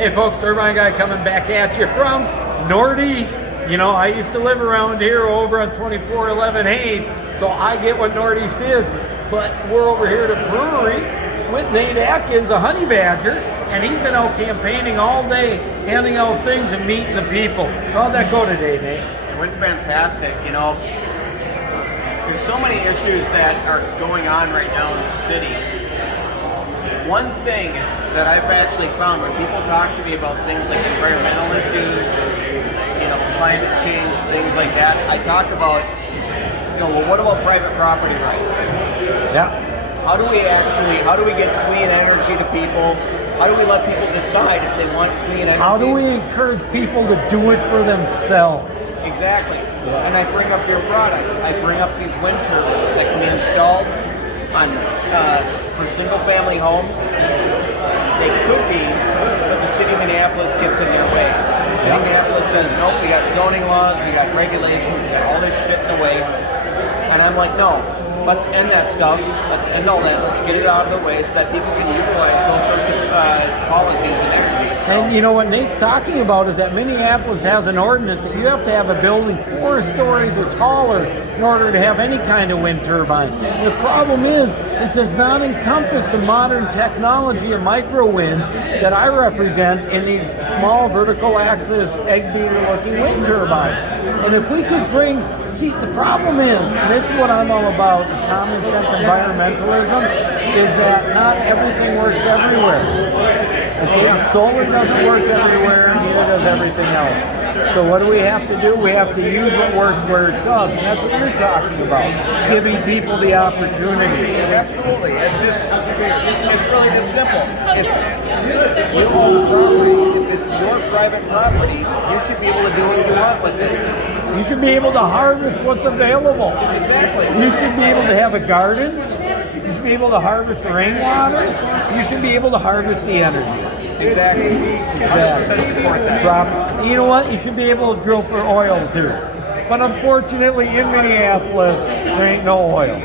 Hey folks, Turbine Guy coming back at you from Northeast. You know, I used to live around here over on 2411 Hayes, so I get what Northeast is. But we're over here at a brewery with Nate Atkins, a honey badger, and he's been out campaigning all day, handing out things and meeting the people. So how'd that go today, Nate? It went fantastic. You know, there's so many issues that are going on right now in the city. One thing that I've actually found when people talk to me about things like environmental issues, you know, climate change, things like that, I talk about, you know, well, what about private property rights? Yeah. How do we get clean energy to people? How do we let people decide if they want clean energy? How do we encourage people to do it for themselves? Exactly. Yeah. And I bring up your product. I bring up these wind turbines that can be installed on for single-family homes. They could be, but the city of Minneapolis gets in their way. The city of Minneapolis says, nope, we got zoning laws, we got regulations, we got all this shit in the way. And I'm like, no, let's end that stuff. Let's end all that. Let's get it out of the way so that people can utilize those sorts of policies and energy. So, and you know what Nate's talking about is that Minneapolis has an ordinance that you have to have a building 4 stories or taller in order to have any kind of wind turbine. The problem is it does not encompass the modern technology of micro wind that I represent in these small vertical axis egg beater looking wind turbines. And if we could bring, see, the problem is, and this is what I'm all about, common sense environmentalism, is that not everything works everywhere. Okay, solar doesn't work everywhere, neither does everything else. So what do we have to do? We have to use what works where it does, and that's what you're talking about, giving people the opportunity. Absolutely. It's really just simple. If you own property, if it's your private property, you should be able to do what you want with it. You should be able to harvest what's available. Exactly. You should be able to have a garden. You should be able to harvest the rainwater. You should be able to harvest the energy. Exactly. Support that. You know what? You should be able to drill for oil too. But unfortunately, in Minneapolis, there ain't no oil.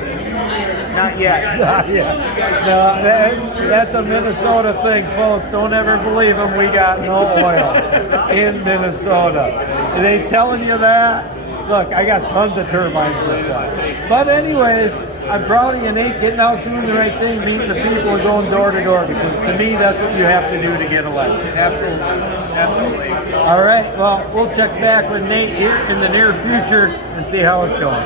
Not yet. Not yet. No, that's a Minnesota thing, folks. Don't ever believe them. We got no oil in Minnesota. Are they telling you that? Look, I got tons of turbines this side. But anyways, I'm proud of you, Nate, getting out, doing the right thing, meeting the people, and going door to door, because to me, that's what you have to do to get elected. Absolutely. Absolutely. All right, well, we'll check back with Nate here in the near future and see how it's going.